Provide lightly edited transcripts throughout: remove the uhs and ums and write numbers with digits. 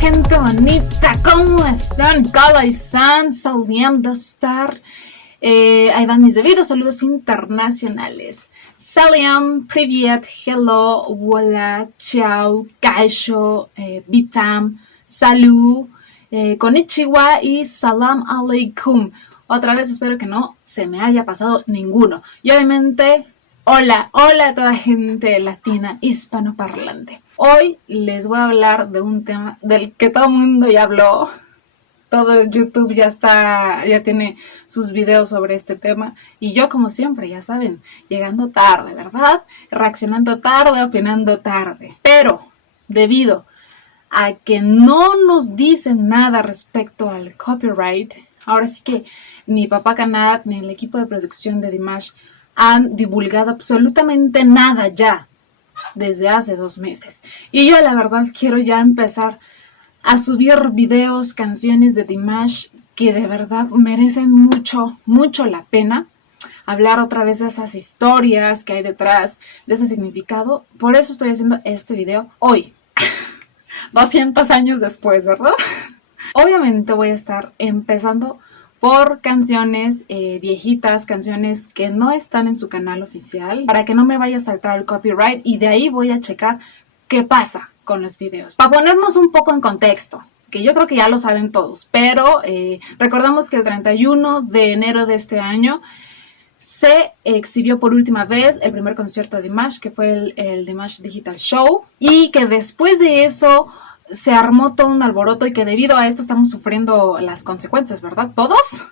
gente bonita, ¿cómo están? Kala-san, Saudiem Dostar. Ahí van mis debidos saludos internacionales. Salam, privyet, hello, hola, ciao, kaisho, bitam, salud, konnichiwa y salam aleikum. Otra vez espero que no se me haya pasado ninguno. Y obviamente, hola a toda gente latina hispanoparlante. Hoy les voy a hablar de un tema del que todo el mundo ya habló. Todo YouTube ya tiene sus videos sobre este tema. Y yo, como siempre, ya saben, llegando tarde, ¿verdad? Reaccionando tarde, opinando tarde. Pero, debido a que no nos dicen nada respecto al copyright, ahora sí que ni Papá Kanat ni el equipo de producción de Dimash han divulgado absolutamente nada ya desde hace 2 meses. Y yo la verdad quiero ya empezar a subir videos, canciones de Dimash que de verdad merecen mucho la pena. Hablar otra vez de esas historias que hay detrás, de ese significado. Por eso estoy haciendo este video hoy, 200 años después, ¿verdad? Obviamente voy a estar empezando por canciones viejitas, canciones que no están en su canal oficial, para que no me vaya a saltar el copyright, y de ahí voy a checar qué pasa con los videos. Para ponernos un poco en contexto, que yo creo que ya lo saben todos, pero recordamos que el 31 de enero de este año se exhibió por última vez el primer concierto de Dimash, que fue el Dimash Digital Show, y que después de eso se armó todo un alboroto, y que debido a esto estamos sufriendo las consecuencias, ¿verdad? ¿Todos?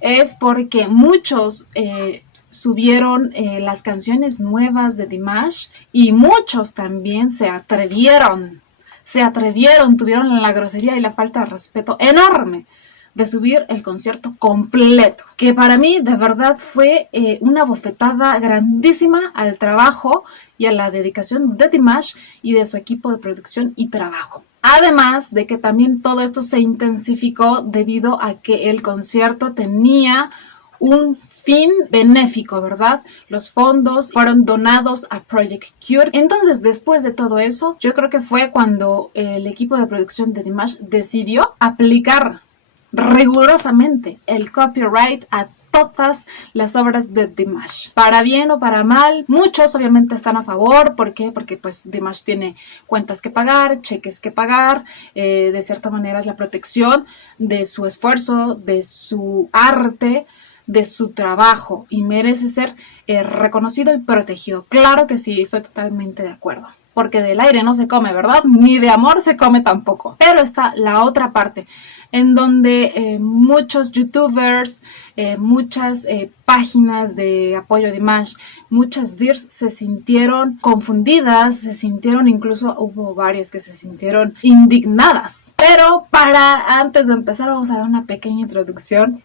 Es porque muchos subieron las canciones nuevas de Dimash, y muchos también se atrevieron, tuvieron la grosería y la falta de respeto enorme de subir el concierto completo, que para mí de verdad fue una bofetada grandísima al trabajo y a la dedicación de Dimash y de su equipo de producción y trabajo. Además de que también todo esto se intensificó debido a que el concierto tenía un fin benéfico, ¿verdad? Los fondos fueron donados a Project Cure. Entonces, después de todo eso, yo creo que fue cuando el equipo de producción de Dimash decidió aplicar rigurosamente el copyright a todas las obras de Dimash. Para bien o para mal, muchos obviamente están a favor. ¿Por qué? Porque pues Dimash tiene cuentas que pagar, cheques que pagar. De cierta manera es la protección de su esfuerzo, de su arte, de su trabajo, y merece ser reconocido y protegido. Claro que sí, estoy totalmente de acuerdo. Porque del aire no se come, ¿verdad? Ni de amor se come tampoco. Pero está la otra parte, en donde muchos youtubers, muchas páginas de apoyo a Dimash, muchas DIRs se sintieron confundidas, incluso hubo varias que se sintieron indignadas. Pero antes de empezar, vamos a dar una pequeña introducción.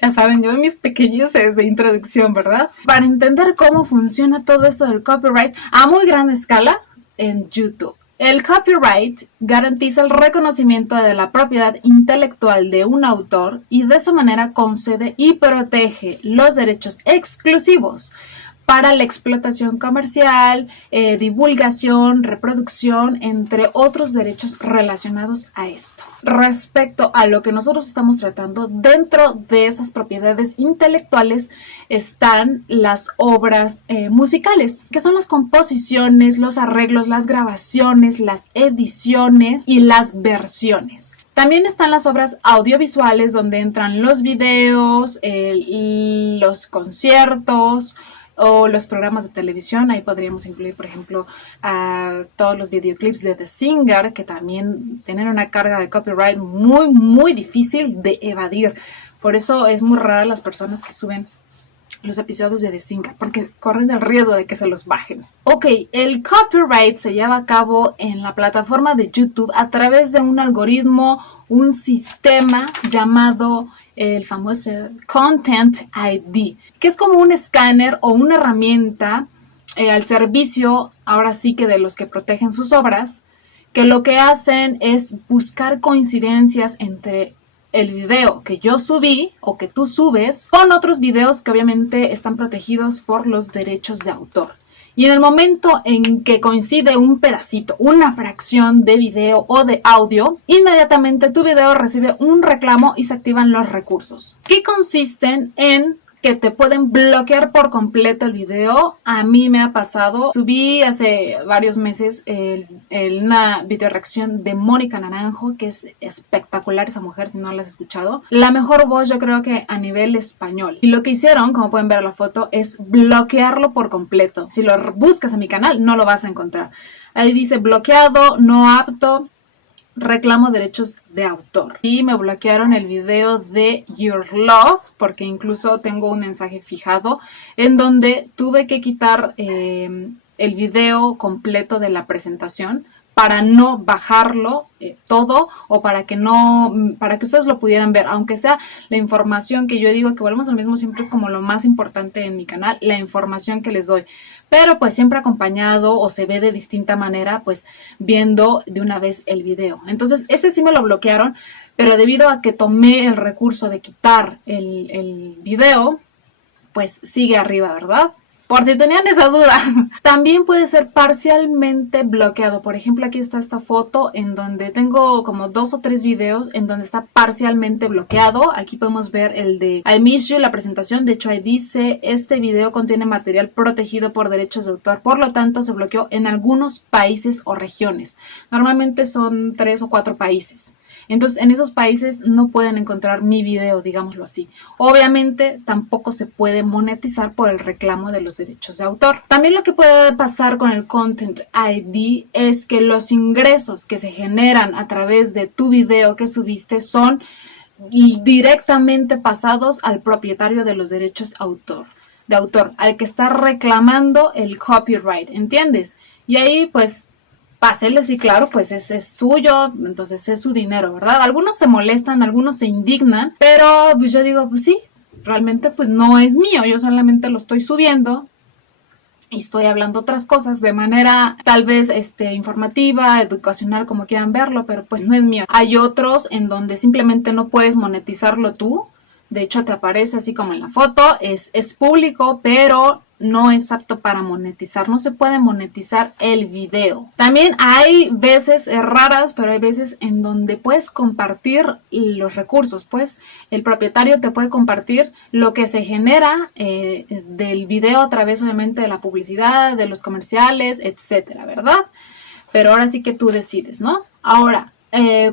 Ya saben, yo mis pequeñeces de introducción, ¿verdad? Para entender cómo funciona todo esto del copyright a muy gran escala en YouTube. El copyright garantiza el reconocimiento de la propiedad intelectual de un autor, y de esa manera concede y protege los derechos exclusivos para la explotación comercial, divulgación, reproducción, entre otros derechos relacionados a esto. Respecto a lo que nosotros estamos tratando, dentro de esas propiedades intelectuales están las obras musicales, que son las composiciones, los arreglos, las grabaciones, las ediciones y las versiones. También están las obras audiovisuales, donde entran los videos, los conciertos o los programas de televisión. Ahí podríamos incluir, por ejemplo, a todos los videoclips de The Singer, que también tienen una carga de copyright muy difícil de evadir. Por eso es muy rara las personas que suben los episodios de The Singer, porque corren el riesgo de que se los bajen. Ok, el copyright se lleva a cabo en la plataforma de YouTube a través de un algoritmo, un sistema llamado el famoso Content ID, que es como un escáner o una herramienta al servicio, ahora sí que de los que protegen sus obras, que lo que hacen es buscar coincidencias entre el video que yo subí o que tú subes con otros videos que obviamente están protegidos por los derechos de autor. Y en el momento en que coincide un pedacito, una fracción de video o de audio, inmediatamente tu video recibe un reclamo y se activan los recursos, que consisten en que te pueden bloquear por completo el video. A mí me ha pasado. Subí hace varios meses una video reacción de Mónica Naranjo, que es espectacular esa mujer, si no la has escuchado. La mejor voz yo creo que a nivel español. Y lo que hicieron, como pueden ver en la foto, es bloquearlo por completo. Si lo buscas en mi canal, no lo vas a encontrar. Ahí dice bloqueado, no apto, reclamo derechos de autor. Y me bloquearon el video de Your Love, porque incluso tengo un mensaje fijado en donde tuve que quitar el video completo de la presentación para no bajarlo todo, o para que ustedes lo pudieran ver, aunque sea la información que yo digo, que volvemos al mismo, siempre es como lo más importante en mi canal, la información que les doy, pero pues siempre acompañado o se ve de distinta manera, pues viendo de una vez el video. Entonces ese sí me lo bloquearon, pero debido a que tomé el recurso de quitar el video, pues sigue arriba, ¿verdad? Por si tenían esa duda. También puede ser parcialmente bloqueado. Por ejemplo, aquí está esta foto en donde tengo como 2 o 3 videos en donde está parcialmente bloqueado. Aquí podemos ver el de I Miss You, la presentación. De hecho, ahí dice, este video contiene material protegido por derechos de autor. Por lo tanto, se bloqueó en algunos países o regiones. Normalmente son 3 o 4 países. Entonces, en esos países no pueden encontrar mi video, digámoslo así. Obviamente, tampoco se puede monetizar por el reclamo de los derechos de autor. También lo que puede pasar con el Content ID es que los ingresos que se generan a través de tu video que subiste son directamente pasados al propietario de los derechos de autor, al que está reclamando el copyright, ¿entiendes? Y ahí, pues, pásenle, sí, claro, pues es suyo, entonces es su dinero, ¿verdad? Algunos se molestan, algunos se indignan, pero pues yo digo, pues sí, realmente pues no es mío, yo solamente lo estoy subiendo y estoy hablando otras cosas de manera tal vez informativa, educacional, como quieran verlo, pero pues no es mío. Hay otros en donde simplemente no puedes monetizarlo tú. De hecho, te aparece así como en la foto, es público, pero no es apto para monetizar. No se puede monetizar el video. También hay veces raras, pero hay veces en donde puedes compartir los recursos. Pues el propietario te puede compartir lo que se genera del video a través, obviamente, de la publicidad, de los comerciales, etcétera, ¿verdad? Pero ahora sí que tú decides, ¿no? Ahora,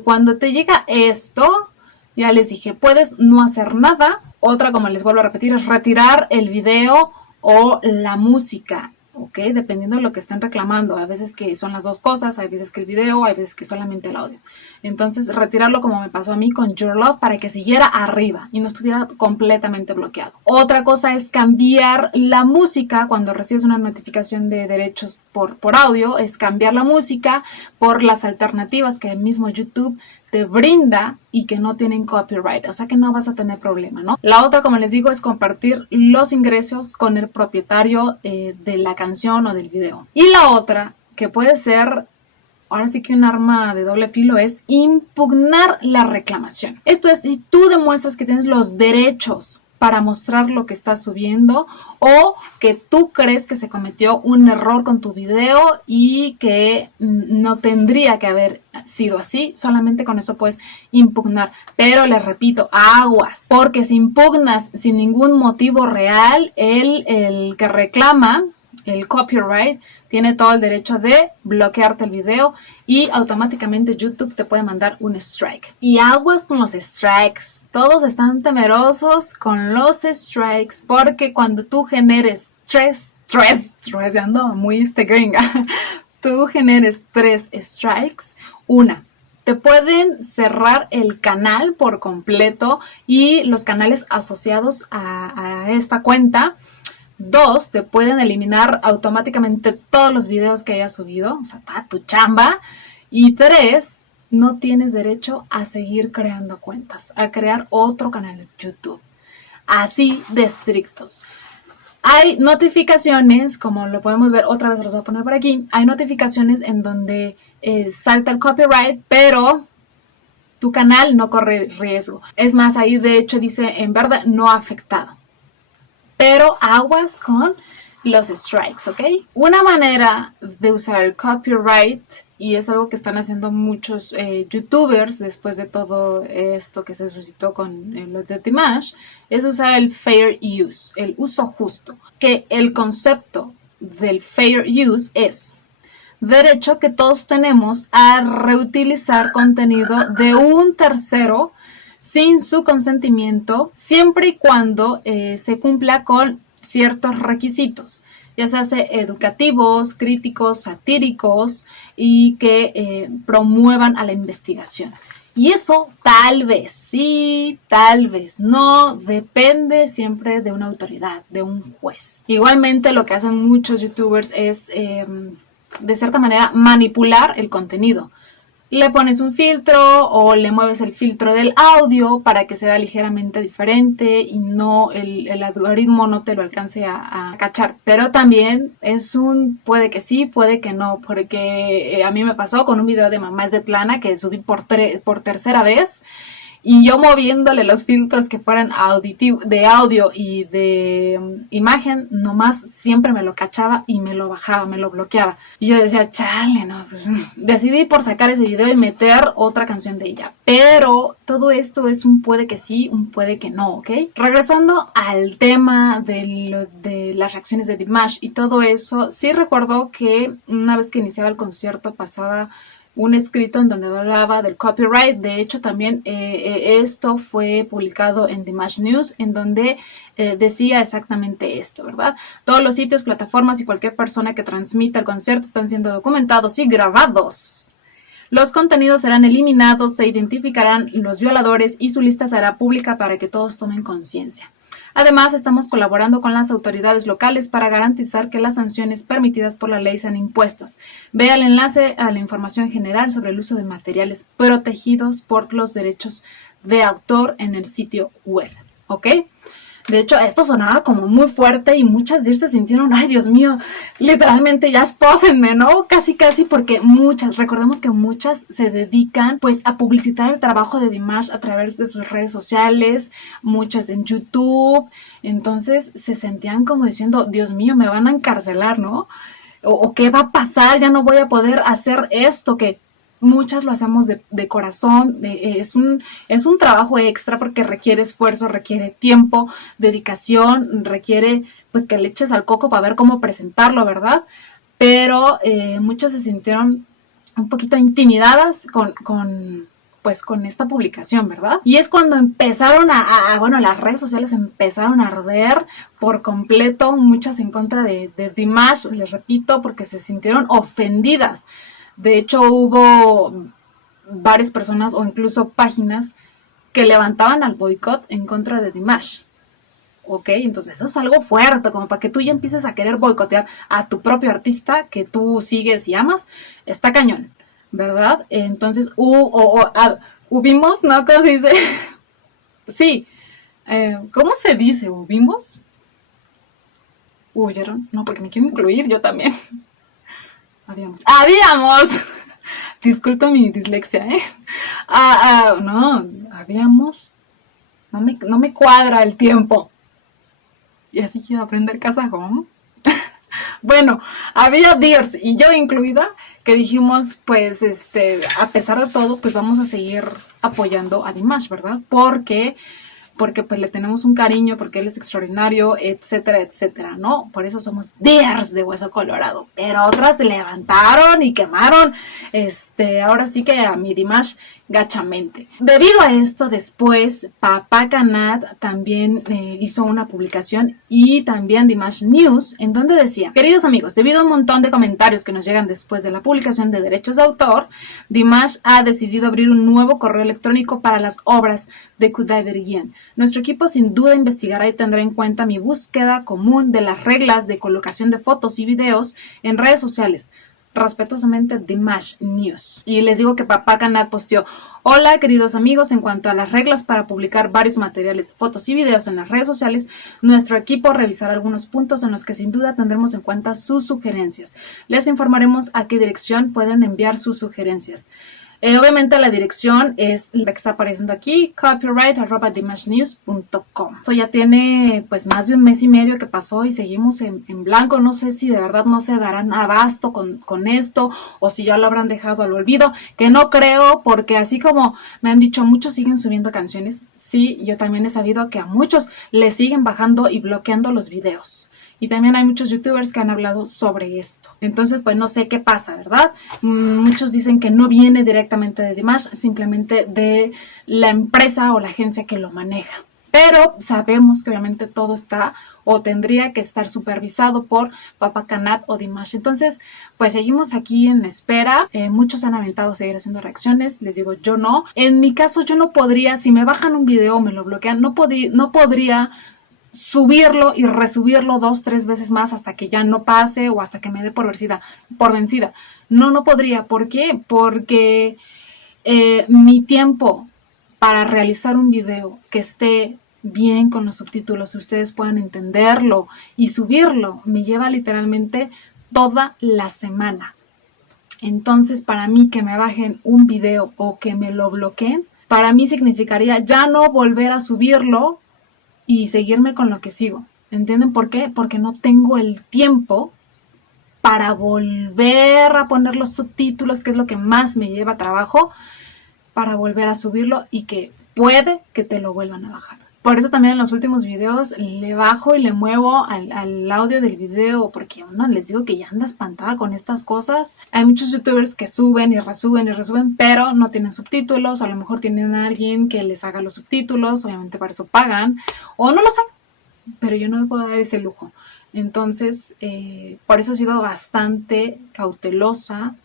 cuando te llega esto, ya les dije, puedes no hacer nada. Otra, como les vuelvo a repetir, es retirar el video o la música, ¿ok? Dependiendo de lo que estén reclamando. Hay veces que son las dos cosas, hay veces que el video, hay veces que solamente el audio. Entonces, retirarlo como me pasó a mí con Your Love para que siguiera arriba y no estuviera completamente bloqueado. Otra cosa es cambiar la música cuando recibes una notificación de derechos por audio, es cambiar la música por las alternativas que el mismo YouTube te brinda y que no tienen copyright, o sea que no vas a tener problema, ¿no? La otra, como les digo, es compartir los ingresos con el propietario de la canción o del video. Y la otra, que puede ser, ahora sí que un arma de doble filo, es impugnar la reclamación. Esto es, si tú demuestras que tienes los derechos para mostrar lo que estás subiendo, o que tú crees que se cometió un error con tu video y que no tendría que haber sido así, solamente con eso puedes impugnar. Pero les repito, aguas, porque si impugnas sin ningún motivo real, el que reclama el copyright tiene todo el derecho de bloquearte el video y automáticamente YouTube te puede mandar un strike. Y aguas con los strikes. Todos están temerosos con los strikes porque cuando tú generes tres, ya ando muy gringa. Tú generes 3 strikes, te pueden cerrar el canal por completo y los canales asociados a esta cuenta. 2, te pueden eliminar automáticamente todos los videos que hayas subido, o sea, tu chamba. Y 3, no tienes derecho a seguir creando cuentas, a crear otro canal de YouTube. Así de estrictos. Hay notificaciones, como lo podemos ver, otra vez los voy a poner por aquí. Hay notificaciones en donde salta el copyright, pero tu canal no corre riesgo. Es más, ahí de hecho dice, en verdad, no afectado. Pero aguas con los strikes, ¿ok? Una manera de usar el copyright, y es algo que están haciendo muchos youtubers después de todo esto que se suscitó con lo de Dimash, es usar el fair use, el uso justo. Que el concepto del fair use es derecho que todos tenemos a reutilizar contenido de un tercero sin su consentimiento, siempre y cuando se cumpla con ciertos requisitos, ya sea educativos, críticos, satíricos y que promuevan a la investigación. Y eso tal vez sí, tal vez no, depende siempre de una autoridad, de un juez. Igualmente lo que hacen muchos youtubers es, de cierta manera, manipular el contenido. Le pones un filtro o le mueves el filtro del audio para que sea ligeramente diferente y no el algoritmo no te lo alcance a cachar. Pero también es puede que sí, puede que no, porque a mí me pasó con un video de Mamá es Betlana que subí por tercera vez. Y yo moviéndole los filtros que fueran de audio y de imagen, nomás siempre me lo cachaba y me lo bajaba, me lo bloqueaba. Y yo decía, chale, no, pues decidí por sacar ese video y meter otra canción de ella. Pero todo esto es un puede que sí, un puede que no, ¿ok? Regresando al tema de las reacciones de Dimash y todo eso, sí recuerdo que una vez que iniciaba el concierto pasaba un escrito en donde hablaba del copyright. De hecho, también esto fue publicado en Dimash News, en donde decía exactamente esto, ¿verdad? Todos los sitios, plataformas y cualquier persona que transmita el concierto están siendo documentados y grabados. Los contenidos serán eliminados, se identificarán los violadores y su lista será pública para que todos tomen conciencia. Además, estamos colaborando con las autoridades locales para garantizar que las sanciones permitidas por la ley sean impuestas. Vea el enlace a la información general sobre el uso de materiales protegidos por los derechos de autor en el sitio web, ¿ok? De hecho, esto sonaba como muy fuerte y muchas de ellas se sintieron, ay Dios mío, literalmente ya espósenme, ¿no? Casi, porque recordemos que muchas se dedican pues a publicitar el trabajo de Dimash a través de sus redes sociales, muchas en YouTube, entonces se sentían como diciendo, Dios mío, me van a encarcelar, ¿no? O ¿qué va a pasar? Ya no voy a poder hacer esto que... Muchas lo hacemos de corazón, es un trabajo extra porque requiere esfuerzo, requiere tiempo, dedicación, requiere pues que le eches al coco para ver cómo presentarlo, ¿verdad? Pero muchas se sintieron un poquito intimidadas con esta publicación, ¿verdad? Y es cuando empezaron las redes sociales empezaron a arder por completo, muchas en contra de Dimash, les repito, porque se sintieron ofendidas. De hecho, hubo varias personas o incluso páginas que levantaban al boicot en contra de Dimash. ¿Ok? Entonces eso es algo fuerte, como para que tú ya empieces a querer boicotear a tu propio artista que tú sigues y amas. Está cañón, ¿verdad? Entonces, hubimos, ¿no? ¿Cómo se dice? Sí. ¿Cómo se dice? ¿Hubimos? ¿Huyeron? No, porque me quiero incluir yo también. ¡Habíamos! Disculpa mi dislexia, ¿eh? Habíamos. No me cuadra el tiempo. Y así quiero aprender kazajón. Bueno, había Dears y yo incluida que dijimos, pues, a pesar de todo, pues vamos a seguir apoyando a Dimash, ¿verdad? Porque pues le tenemos un cariño, porque él es extraordinario, etcétera, etcétera, ¿no? Por eso somos Dears de Hueso Colorado. Pero otras se levantaron y quemaron, ahora sí que a mi Dimash gachamente. Debido a esto, después Papá Kanat también hizo una publicación y también Dimash News, en donde decía, queridos amigos, debido a un montón de comentarios que nos llegan después de la publicación de derechos de autor, Dimash ha decidido abrir un nuevo correo electrónico para las obras de Kudai Bergen. Nuestro equipo sin duda investigará y tendrá en cuenta mi búsqueda común de las reglas de colocación de fotos y videos en redes sociales. Respetuosamente, Dimash News. Y les digo que Papá Kanat posteó: hola queridos amigos, en cuanto a las reglas para publicar varios materiales, fotos y videos en las redes sociales, nuestro equipo revisará algunos puntos en los que sin duda tendremos en cuenta sus sugerencias. Les informaremos a qué dirección pueden enviar sus sugerencias. Obviamente la dirección es la que está apareciendo aquí, copyright@dimashnews.com. Esto ya tiene pues más de un mes y medio que pasó y seguimos en blanco. No sé si de verdad no se darán abasto con esto o si ya lo habrán dejado al olvido, que no creo, porque así como me han dicho, muchos siguen subiendo canciones. Sí, yo también he sabido que a muchos les siguen bajando y bloqueando los videos. Y también hay muchos youtubers que han hablado sobre esto. Entonces, pues no sé qué pasa, ¿verdad? Muchos dicen que no viene directamente de Dimash, simplemente de la empresa o la agencia que lo maneja. Pero sabemos que obviamente todo está o tendría que estar supervisado por Papacanat o Dimash. Entonces, pues seguimos aquí en espera. Muchos han aventado seguir haciendo reacciones. Les digo, yo no. En mi caso, yo no podría, si me bajan un video o me lo bloquean, no podría subirlo y resubirlo 2, 3 veces más hasta que ya no pase o hasta que me dé por vencida. No podría. ¿Por qué? Porque mi tiempo para realizar un video que esté bien con los subtítulos, que ustedes puedan entenderlo y subirlo, me lleva literalmente toda la semana. Entonces, para mí que me bajen un video o que me lo bloqueen, para mí significaría ya no volver a subirlo y seguirme con lo que sigo. ¿Entienden por qué? Porque no tengo el tiempo para volver a poner los subtítulos, que es lo que más me lleva trabajo, para volver a subirlo y que puede que te lo vuelvan a bajar. Por eso también en los últimos videos le bajo y le muevo al audio del video, porque uno les digo que ya anda espantada con estas cosas. Hay muchos youtubers que suben y resuben, pero no tienen subtítulos, o a lo mejor tienen a alguien que les haga los subtítulos, obviamente para eso pagan, o no lo sé, pero yo no me puedo dar ese lujo. Entonces, por eso he sido bastante cautelosa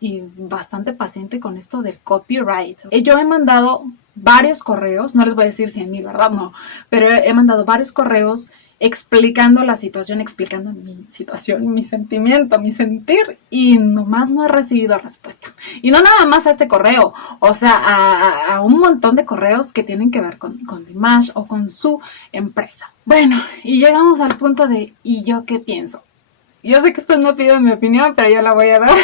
y bastante paciente con esto del copyright. Yo he mandado varios correos, no les voy a decir 100,000, ¿verdad? No, pero he mandado varios correos explicando la situación, explicando mi situación, mi sentimiento, mi sentir, y nomás no he recibido respuesta. Y no nada más a este correo, o sea, a un montón de correos que tienen que ver con Dimash o con su empresa. Bueno, y llegamos al punto de, ¿y yo qué pienso? Yo sé que ustedes no piden mi opinión, pero yo la voy a dar.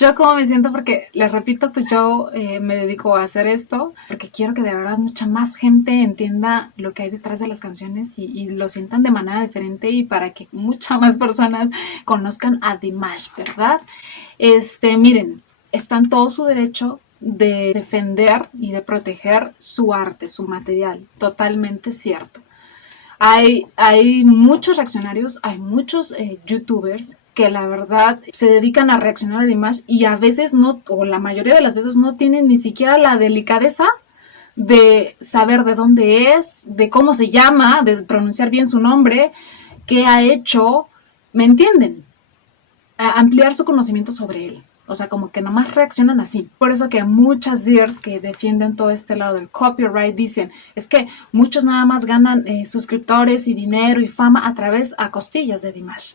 Yo cómo me siento, porque les repito, pues yo me dedico a hacer esto porque quiero que de verdad mucha más gente entienda lo que hay detrás de las canciones y lo sientan de manera diferente, y para que muchas más personas conozcan a Dimash, ¿verdad? Miren, está en todo su derecho de defender y de proteger su arte, su material, totalmente cierto. Hay muchos reaccionarios, hay muchos youtubers que la verdad se dedican a reaccionar a Dimash y a veces no, o la mayoría de las veces no tienen ni siquiera la delicadeza de saber de dónde es, de cómo se llama, de pronunciar bien su nombre, qué ha hecho, ¿me entienden? A ampliar su conocimiento sobre él. O sea, como que nomás reaccionan así. Por eso que muchas dears que defienden todo este lado del copyright dicen, es que muchos nada más ganan suscriptores y dinero y fama a costillas de Dimash.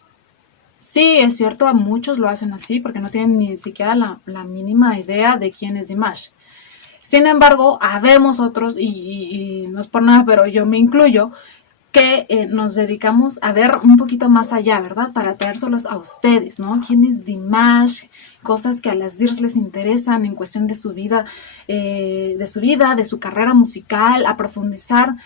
Sí, es cierto, a muchos lo hacen así porque no tienen ni siquiera la mínima idea de quién es Dimash. Sin embargo, habemos otros, y no es por nada, pero yo me incluyo, que nos dedicamos a ver un poquito más allá, ¿verdad? Para traérselos a ustedes, ¿no? ¿Quién es Dimash? Cosas que a las dears les interesan en cuestión de su vida, de su carrera musical, a profundizar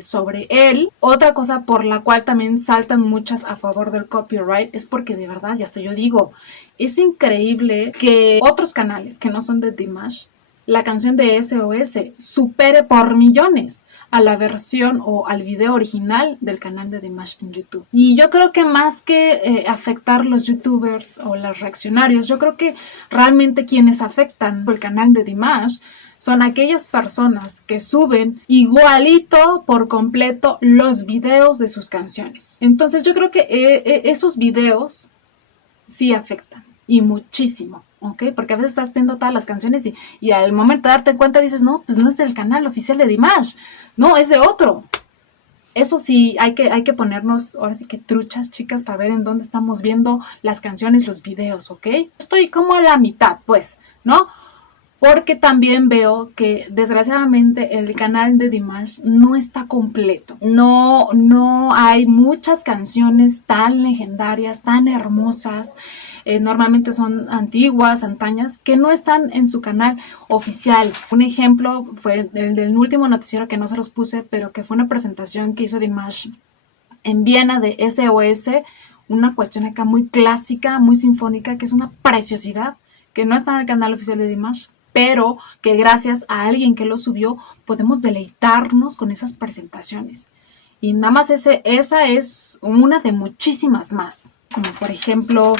sobre él. Otra cosa por la cual también saltan muchas a favor del copyright es porque de verdad, y hasta yo digo, es increíble que otros canales que no son de Dimash, la canción de SOS supere por millones a la versión o al video original del canal de Dimash en YouTube. Y yo creo que más que afectar los youtubers o los reaccionarios, yo creo que realmente quienes afectan el canal de Dimash son aquellas personas que suben igualito por completo los videos de sus canciones. Entonces yo creo que esos videos sí afectan, y muchísimo. ¿Ok? Porque a veces estás viendo todas las canciones y al momento de darte cuenta dices, no, pues no es del canal oficial de Dimash, no, es de otro. Eso sí, hay que ponernos, ahora sí que truchas, chicas, para ver en dónde estamos viendo las canciones, los videos, ¿ok? Estoy como a la mitad, pues, ¿no? porque también veo que desgraciadamente el canal de Dimash no está completo. No hay muchas canciones tan legendarias, tan hermosas. Normalmente son antiguas, antañas, que no están en su canal oficial. Un ejemplo fue el del último noticiero que no se los puse, pero que fue una presentación que hizo Dimash en Viena de SOS, una cuestión acá muy clásica, muy sinfónica, que es una preciosidad, que no está en el canal oficial de Dimash, pero que gracias a alguien que lo subió podemos deleitarnos con esas presentaciones. Y nada más esa es una de muchísimas más, como por ejemplo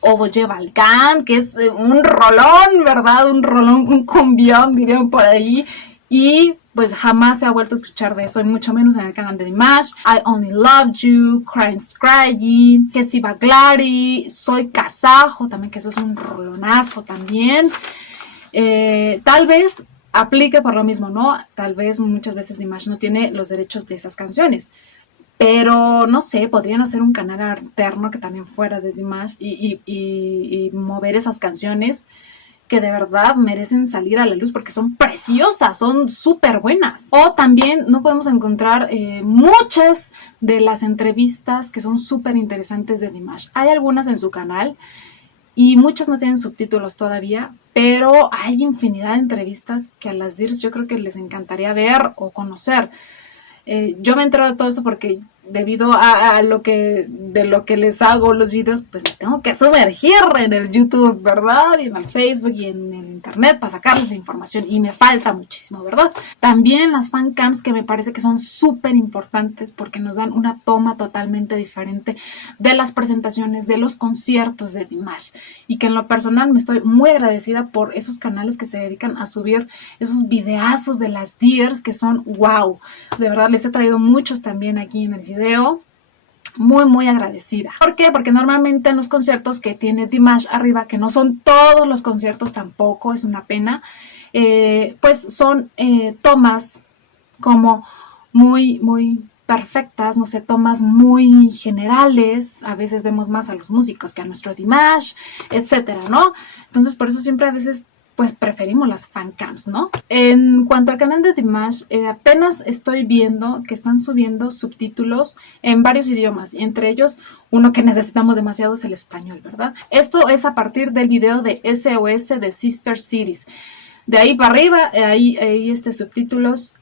Oboje Balcán, que es un rolón, ¿verdad? Un rolón, un cumbión, dirían por ahí, y pues jamás se ha vuelto a escuchar de eso, y mucho menos en el canal de Dimash. I Only Love You, Crying Scraggy, Que si Baglari, Soy Kazajo, también, que eso es un rolonazo también. Tal vez aplique por lo mismo, ¿no? Tal vez muchas veces Dimash no tiene los derechos de esas canciones, pero no sé, podrían hacer un canal alterno que también fuera de Dimash y mover esas canciones que de verdad merecen salir a la luz porque son preciosas, son súper buenas. O también no podemos encontrar muchas de las entrevistas que son súper interesantes de Dimash. Hay algunas en su canal y muchas no tienen subtítulos todavía, pero hay infinidad de entrevistas que a las DIRs yo creo que les encantaría ver o conocer. Yo me entero de todo eso porque debido a lo que les hago los videos, pues me tengo que sumergir en el YouTube, ¿verdad? Y en el Facebook y en el internet para sacarles la información, y me falta muchísimo, ¿verdad? También las fancams, que me parece que son súper importantes porque nos dan una toma totalmente diferente de las presentaciones, de los conciertos de Dimash, y que en lo personal me estoy muy agradecida por esos canales que se dedican a subir esos videazos de las DIRs que son wow. De verdad les he traído muchos también aquí en el video. Muy agradecida. ¿Por qué? Porque normalmente en los conciertos que tiene Dimash arriba, que no son todos los conciertos tampoco, es una pena, pues son tomas como muy perfectas, no sé, tomas muy generales. A veces vemos más a los músicos que a nuestro Dimash, etcétera, ¿no? Entonces por eso siempre a veces pues preferimos las fancams, ¿no? En cuanto al canal de Dimash, apenas estoy viendo que están subiendo subtítulos en varios idiomas, y entre ellos uno que necesitamos demasiado es el español, ¿verdad? Esto es a partir del video de SOS de Sister Cities. De ahí para arriba, hay subtítulos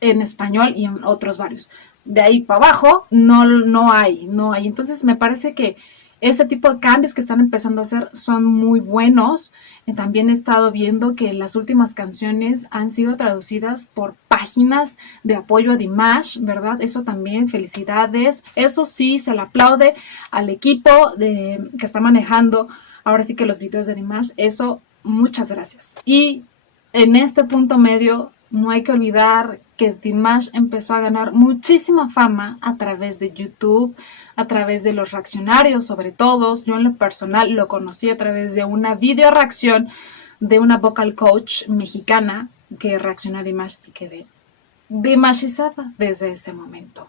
en español y en otros varios. De ahí para abajo no hay. Entonces me parece que ese tipo de cambios que están empezando a hacer son muy buenos. También he estado viendo que las últimas canciones han sido traducidas por páginas de apoyo a Dimash, ¿verdad? Eso también, felicidades. Eso sí, se le aplaude al equipo que está manejando ahora sí que los videos de Dimash. Eso, muchas gracias. Y en este punto medio, no hay que olvidar que Dimash empezó a ganar muchísima fama a través de YouTube, a través de los reaccionarios, sobre todo. Yo en lo personal lo conocí a través de una video reacción de una vocal coach mexicana que reaccionó a Dimash y quedé dimashizada desde ese momento.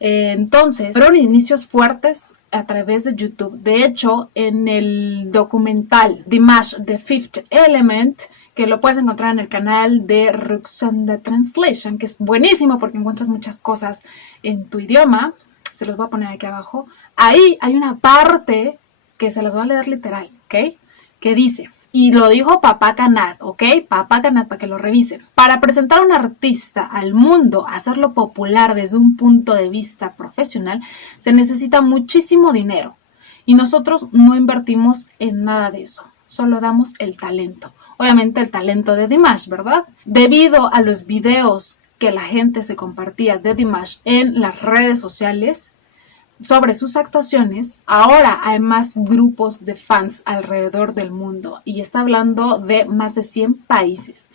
Entonces, fueron inicios fuertes a través de YouTube. De hecho, en el documental Dimash The Fifth Element, que lo puedes encontrar en el canal de Ruxanda Translation, que es buenísimo porque encuentras muchas cosas en tu idioma. Se los voy a poner aquí abajo. Ahí hay una parte que se los voy a leer literal, ¿ok? Que dice, y lo dijo Papá Kanat, ¿ok? Papá Kanat, para que lo revisen. Para presentar a un artista al mundo, hacerlo popular desde un punto de vista profesional, se necesita muchísimo dinero. Y nosotros no invertimos en nada de eso. Solo damos el talento. Obviamente el talento de Dimash, ¿verdad? Debido a los videos que la gente se compartía de Dimash en las redes sociales sobre sus actuaciones, ahora hay más grupos de fans alrededor del mundo, y está hablando de más de 100 países.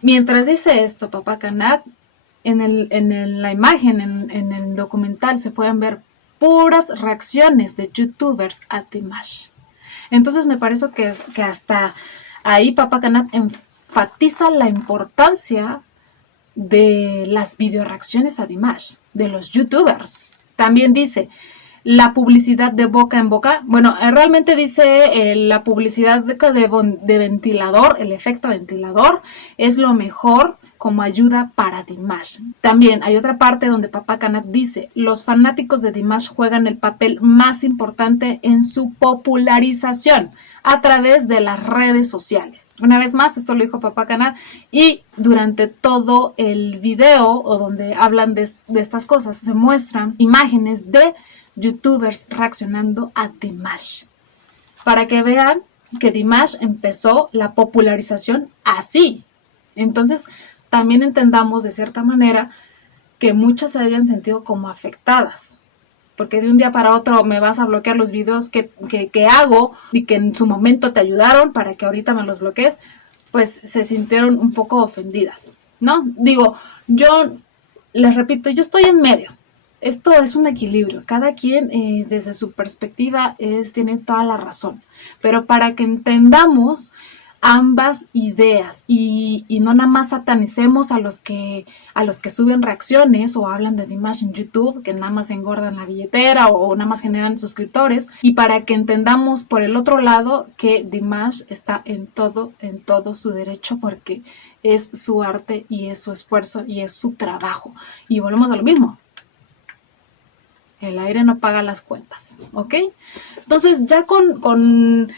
Mientras dice esto Papá Kanat, en la imagen, en el documental, se pueden ver puras reacciones de youtubers a Dimash. Entonces me parece que hasta ahí Papá Kanat enfatiza la importancia de las videoreacciones a Dimash, de los youtubers. También dice, la publicidad de boca en boca. Bueno, realmente dice la publicidad de ventilador, el efecto ventilador, es lo mejor como ayuda para Dimash. También hay otra parte donde Papá Kanat dice, los fanáticos de Dimash juegan el papel más importante en su popularización a través de las redes sociales. Una vez más, esto lo dijo Papá Kanat, y durante todo el video o donde hablan de estas cosas, se muestran imágenes de youtubers reaccionando a Dimash. Para que vean que Dimash empezó la popularización así. Entonces, también entendamos de cierta manera que muchas se hayan sentido como afectadas. Porque de un día para otro me vas a bloquear los videos que hago y que en su momento te ayudaron para que ahorita me los bloquees, pues se sintieron un poco ofendidas, ¿no? Digo, yo les repito, yo estoy en medio. Esto es un equilibrio. Cada quien desde su perspectiva tiene toda la razón. Pero para que entendamos ambas ideas y no nada más satanicemos a los que suben reacciones o hablan de Dimash en YouTube, que nada más engordan la billetera o nada más generan suscriptores, y para que entendamos por el otro lado que Dimash está en todo su derecho, porque es su arte y es su esfuerzo y es su trabajo. Y volvemos a lo mismo. El aire no paga las cuentas, ¿ok? Entonces ya con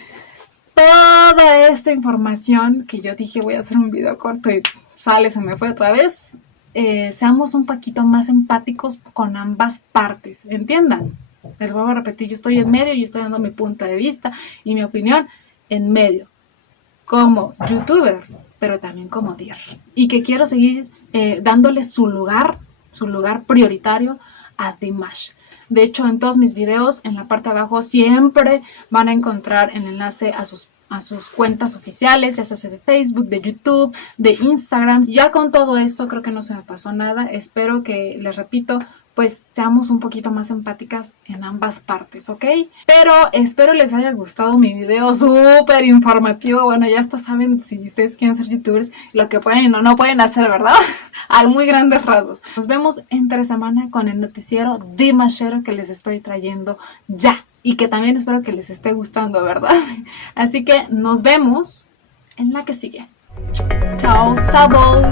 toda esta información que yo dije voy a hacer un video corto y se me fue otra vez, seamos un poquito más empáticos con ambas partes, ¿entiendan? Les vuelvo a repetir, yo estoy en medio, yo estoy dando mi punto de vista y mi opinión en medio, como youtuber, pero también como dear, y que quiero seguir dándole su lugar prioritario a Dimash. De hecho, en todos mis videos, en la parte de abajo, siempre van a encontrar el enlace a sus cuentas oficiales, ya sea de Facebook, de YouTube, de Instagram. Ya con todo esto, creo que no se me pasó nada. Espero que, les repito, pues seamos un poquito más empáticas en ambas partes, ¿ok? Pero espero les haya gustado mi video súper informativo. Bueno, ya hasta saben si ustedes quieren ser youtubers, lo que pueden y no pueden hacer, ¿verdad? A muy grandes rasgos. Nos vemos entre semana con el noticiero Dimashero que les estoy trayendo ya. Y que también espero que les esté gustando, ¿verdad? Así que nos vemos en la que sigue. Chao, Sabo.